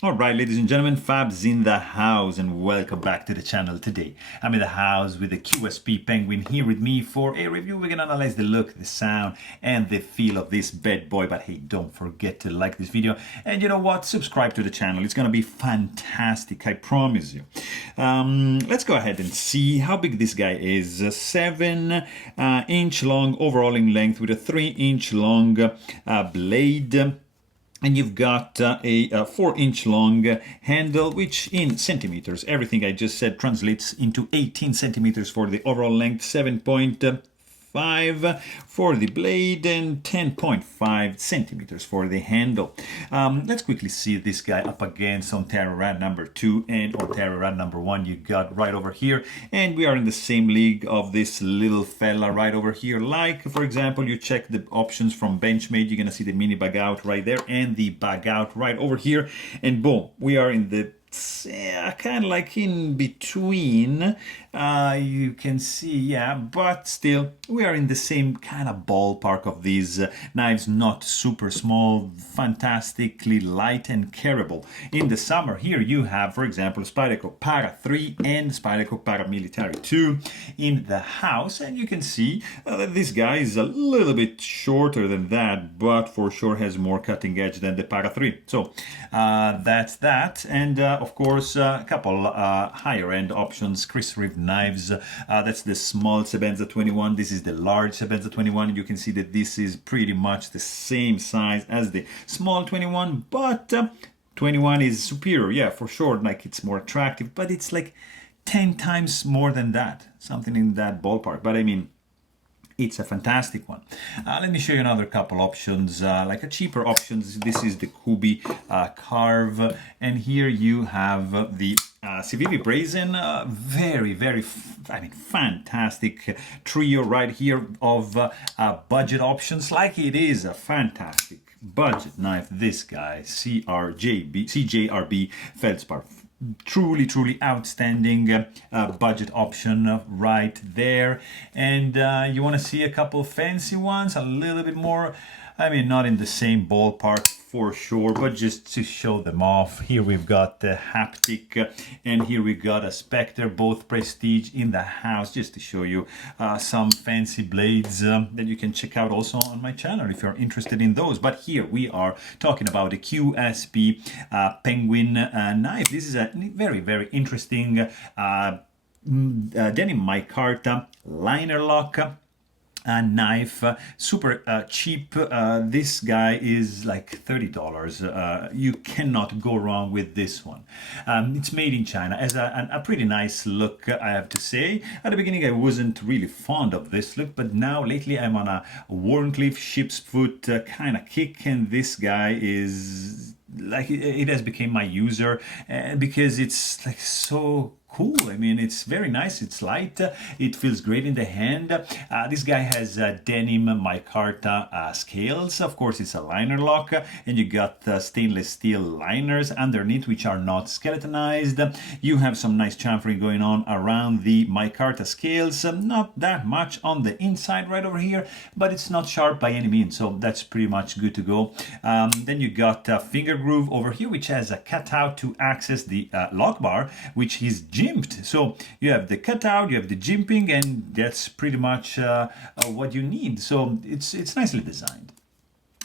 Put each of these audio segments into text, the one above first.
Alright, ladies and gentlemen, Fab's in the house and welcome back to the channel today. I'm in the house with the QSP Penguin here with me for a review. We're gonna analyze the look, the sound, and the feel of this bad boy. But hey, don't forget to like this video. And you know what? Subscribe to the channel. It's gonna be fantastic, I promise you. Let's go ahead and see how big this guy is. 7-inch long overall in length with a 3-inch long blade. And you've got a 4-inch long handle, which in centimeters, everything I just said translates into 18 centimeters for the overall length, 7.5 for the blade, and 10.5 centimeters for the handle. Let's quickly see this guy up against Ontario Rat number 2 and Ontario Rat number 1 you got right over here. And we are in the same league of this little fella right over here. Like, for example, you check the options from Benchmade, you're gonna see the mini bag out right there and the bag out right over here. And boom, we are in the kind of like in between, you can see, yeah, but still we are in the same kind of ballpark of these knives. Not super small, fantastically light and carryable. In the summer here you have, for example, Spyderco Para 3 and Spyderco Para Military 2 in the house, and you can see that this guy is a little bit shorter than that, but for sure has more cutting edge than the Para 3. So that's that. And of course, a couple higher end options, Chris Reeve knives. That's the small Sebenza 21. This is the large Sebenza 21. You can see that this is pretty much the same size as the small 21, but 21 is superior. Yeah, for sure. Like, it's more attractive, but it's like 10 times more than that, something in that ballpark. But I mean, it's a fantastic one. Let me show you another couple options, like a cheaper options. This is the Kubi Carve, and here you have the Civivi Brazen. Very, I mean, fantastic trio right here of budget options. Like, it is a fantastic budget knife. This guy, CJRB Feldspar. Truly outstanding budget option right there. And you want to see a couple fancy ones, a little bit more, I mean, not in the same ballpark for sure, but just to show them off. Here we've got the Haptic, and here we got a Spectre, both prestige in the house, just to show you some fancy blades that you can check out also on my channel if you're interested in those. But here we are talking about the QSP Penguin knife. This is a very interesting denim micarta liner lock knife, super cheap. This guy is like $30. You cannot go wrong with this one. It's made in China, has a pretty nice look, I have to say. At the beginning I wasn't really fond of this look, but now lately I'm on a Warncliffe ship's foot kind of kick, and this guy is like, it has become my user because it's like so cool. I mean, it's very nice, it's light, it feels great in the hand. This guy has denim micarta scales. Of course, it's a liner lock, and you got stainless steel liners underneath, which are not skeletonized. You have some nice chamfering going on around the micarta scales. Not that much on the inside right over here, but it's not sharp by any means, so that's pretty much good to go. Then you got a finger groove over here, which has a cutout to access the lock bar, which is jimped. So you have the cutout, you have the jimping, and that's pretty much what you need. So it's nicely designed.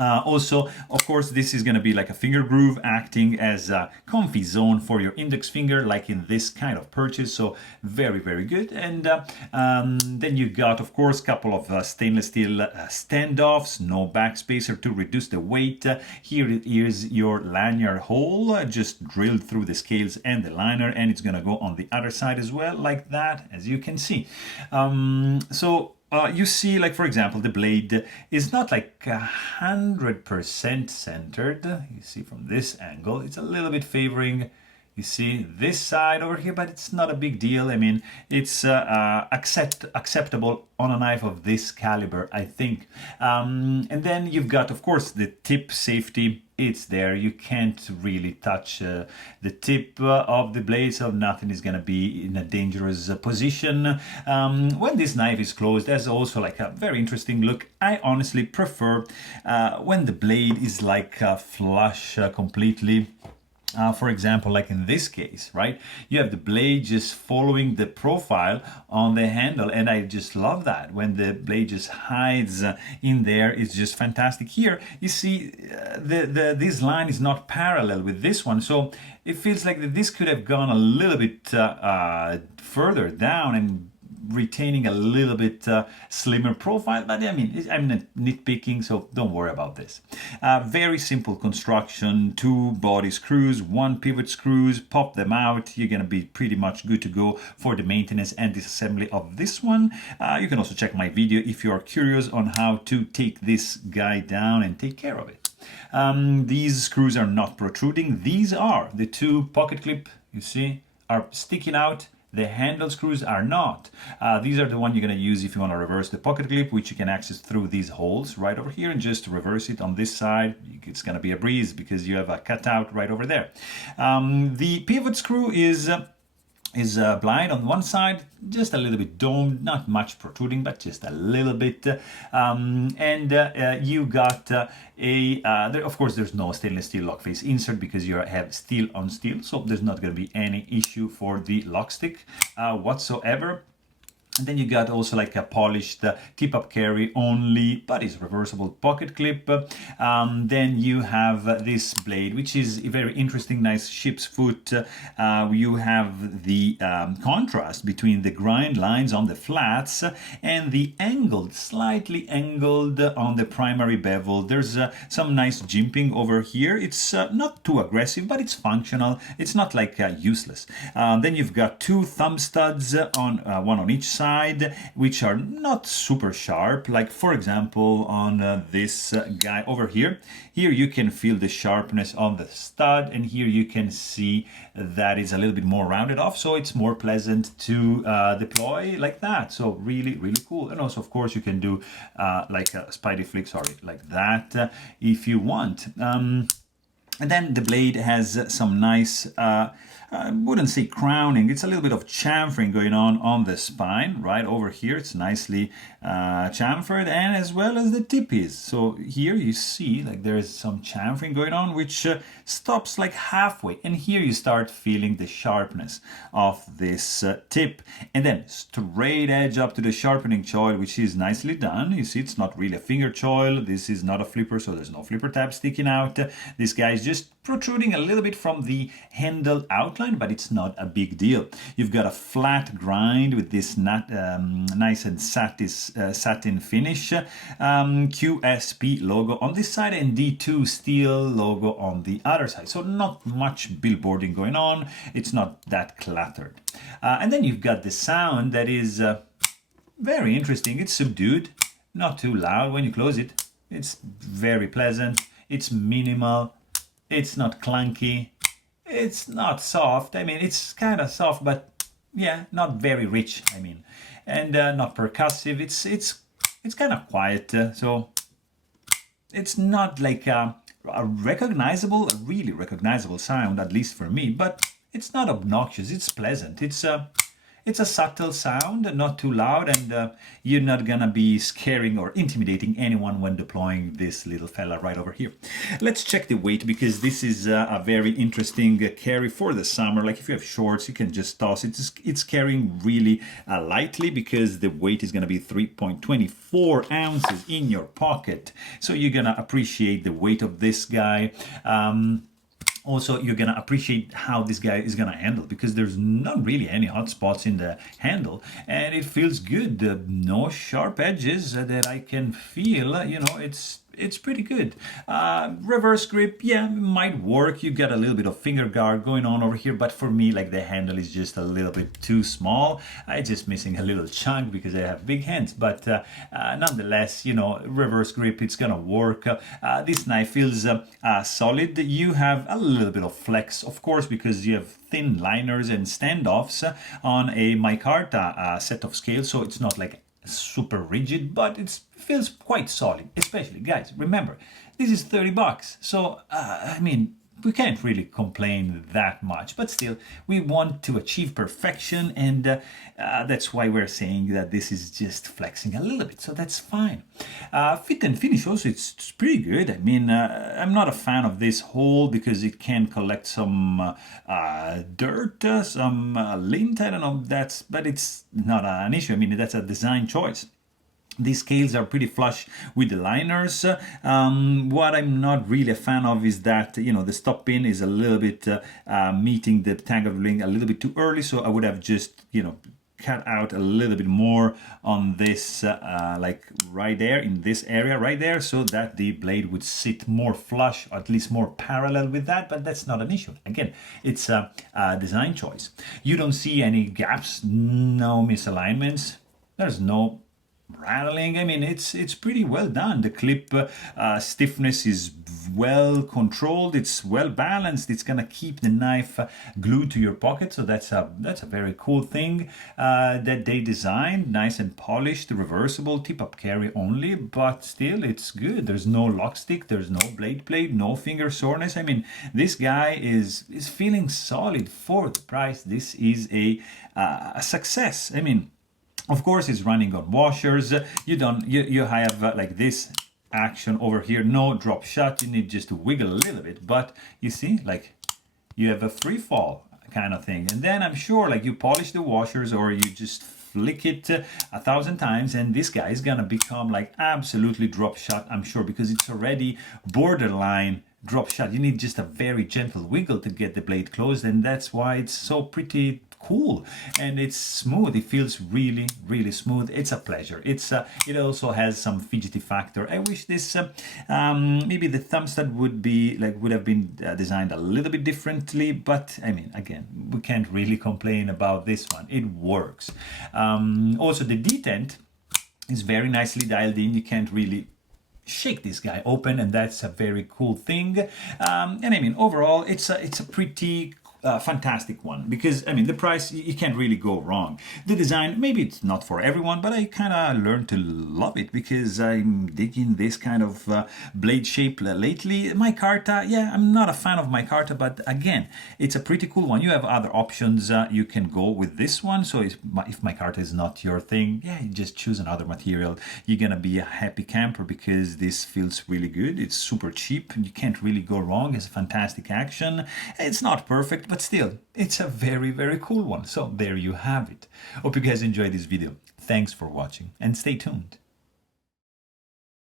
Also, of course, this is going to be like a finger groove acting as a comfy zone for your index finger, like in this kind of purchase. So very good. And then you got, of course, a couple of stainless steel standoffs, no backspacer to reduce the weight. Here is your lanyard hole, just drilled through the scales and the liner, and it's going to go on the other side as well, like that, as you can see. You see, like, for example, the blade is not like 100% centered. You see from this angle, it's a little bit favoring, you see, this side over here, but it's not a big deal. I mean, it's acceptable on a knife of this caliber, I think. And then you've got, of course, the tip safety. It's there. You can't really touch the tip of the blade, so nothing is going to be in a dangerous position. When this knife is closed, there's also like a very interesting look. I honestly prefer when the blade is like flush completely. For example, like in this case, right? You have the blade just following the profile on the handle, and I just love that when the blade just hides in there. It's just fantastic. Here, you see, this line is not parallel with this one, so it feels like that this could have gone a little bit further down and retaining a little bit slimmer profile, but I mean, I'm not nitpicking, so don't worry about this. Very simple construction, 2 body screws, 1 pivot screws, pop them out. You're gonna be pretty much good to go for the maintenance and disassembly of this one. You can also check my video if you are curious on how to take this guy down and take care of it. These screws are not protruding. These are the 2 pocket clip, you see, are sticking out. The handle screws are not. These are the one you're going to use if you want to reverse the pocket clip, which you can access through these holes right over here, and just reverse it on this side. It's going to be a breeze because you have a cutout right over there. The pivot screw is blind on one side, just a little bit domed, not much protruding, but just a little bit. You got of course, there's no stainless steel lock face insert because you have steel on steel, so there's not going to be any issue for the lock stick whatsoever. And then you got also like a polished tip-up carry only, but it's reversible pocket clip. Then you have this blade, which is a very interesting, nice ship's foot. You have the contrast between the grind lines on the flats and the angled, slightly angled on the primary bevel. There's some nice jimping over here. It's not too aggressive, but it's functional. It's not like useless. Then you've got 2 thumb studs on one on each side, which are not super sharp. Like for example on this guy over here. Here you can feel the sharpness on the stud, and here you can see that is a little bit more rounded off, so it's more pleasant to deploy like that. So really, really cool. And also, of course, you can do like a spidey flick, like that if you want. And then the blade has some nice I wouldn't say crowning, it's a little bit of chamfering going on the spine, right over here. It's nicely chamfered, and as well as the tip is. So here you see like there's some chamfering going on, which stops like halfway. And here you start feeling the sharpness of this tip. And then straight edge up to the sharpening choil, which is nicely done. You see, it's not really a finger choil. This is not a flipper, so there's no flipper tab sticking out. This guy is just protruding a little bit from the handle outline, but it's not a big deal. You've got a flat grind with this nice and satin finish, QSP logo on this side and D2 steel logo on the other side. So not much billboarding going on. It's not that cluttered. And then you've got the sound that is very interesting. It's subdued, not too loud when you close it. It's very pleasant. It's minimal. It's not clunky. It's not soft. I mean, it's kind of soft, but yeah, not very rich. I mean, and not percussive. It's kind of quiet. So it's not like a really recognizable sound, at least for me. But it's not obnoxious. It's pleasant. It's a subtle sound, not too loud, and you're not gonna be scaring or intimidating anyone when deploying this little fella right over here. Let's check the weight, because this is a very interesting carry for the summer. Like if you have shorts, you can just toss it. It's carrying really lightly, because the weight is gonna be 3.24 ounces in your pocket. So you're gonna appreciate the weight of this guy. Also, you're going to appreciate how this guy is going to handle, because there's not really any hot spots in the handle, and it feels good. No sharp edges that I can feel. You know, it's pretty good. Reverse grip, yeah, might work. You got a little bit of finger guard going on over here, but for me, like, the handle is just a little bit too small. I'm just missing a little chunk because I have big hands, but nonetheless, you know, reverse grip, it's gonna work. This knife feels solid. You have a little bit of flex, of course, because you have thin liners and standoffs on a micarta set of scales, so it's not like super rigid, but it feels quite solid. Especially, guys, remember, this is $30, so I mean, we can't really complain that much, but still we want to achieve perfection, and that's why we're saying that this is just flexing a little bit, so that's fine. Fit and finish also, it's pretty good. I mean, I'm not a fan of this hole because it can collect some dirt, some lint, I don't know, but it's not an issue. I mean, that's a design choice. These scales are pretty flush with the liners. What I'm not really a fan of is that, the stop pin is a little bit meeting the tangle ring a little bit too early, so I would have just, cut out a little bit more on this, like right there, in this area right there, so that the blade would sit more flush, or at least more parallel with that, but that's not an issue. Again, it's a design choice. You don't see any gaps, no misalignments, there's no rattling. I mean, it's pretty well done. The clip stiffness is well controlled, it's well balanced, it's gonna keep the knife glued to your pocket, so that's a very cool thing that they designed. Nice and polished, reversible, tip-up carry only, but still it's good. There's no lock stick, there's no blade plate, no finger soreness. I mean, this guy is feeling solid for the price. This is a success. I mean, of course, it's running on washers. You have like this action over here, no drop shot. You need just to wiggle a little bit, but you see, like, you have a free fall kind of thing. And then I'm sure, like, you polish the washers or you just flick it 1,000 times, and this guy is gonna become like absolutely drop shot, I'm sure, because it's already borderline drop shot. You need just a very gentle wiggle to get the blade closed, and that's why it's so pretty cool, and it's smooth. It feels really, really smooth. It's a pleasure. It also has some fidgety factor. I wish this maybe the thumb stud would have been designed a little bit differently, but I mean, again, we can't really complain about this one. It works. Also, the detent is very nicely dialed in. You can't really shake this guy open, and that's a very cool thing. And I mean, overall, it's a pretty fantastic one, because I mean, the price, you can't really go wrong. The design, maybe it's not for everyone, but I kind of learned to love it because I'm digging this kind of blade shape lately. Micarta, yeah, I'm not a fan of micarta, but again, it's a pretty cool one. You have other options. You can go with this one, so if micarta is not your thing, yeah, you just choose another material. You're gonna be a happy camper because this feels really good. It's super cheap, you can't really go wrong. It's a fantastic action. It's not perfect, but still, it's a very, very cool one. So there you have it. Hope you guys enjoyed this video. Thanks for watching, and stay tuned.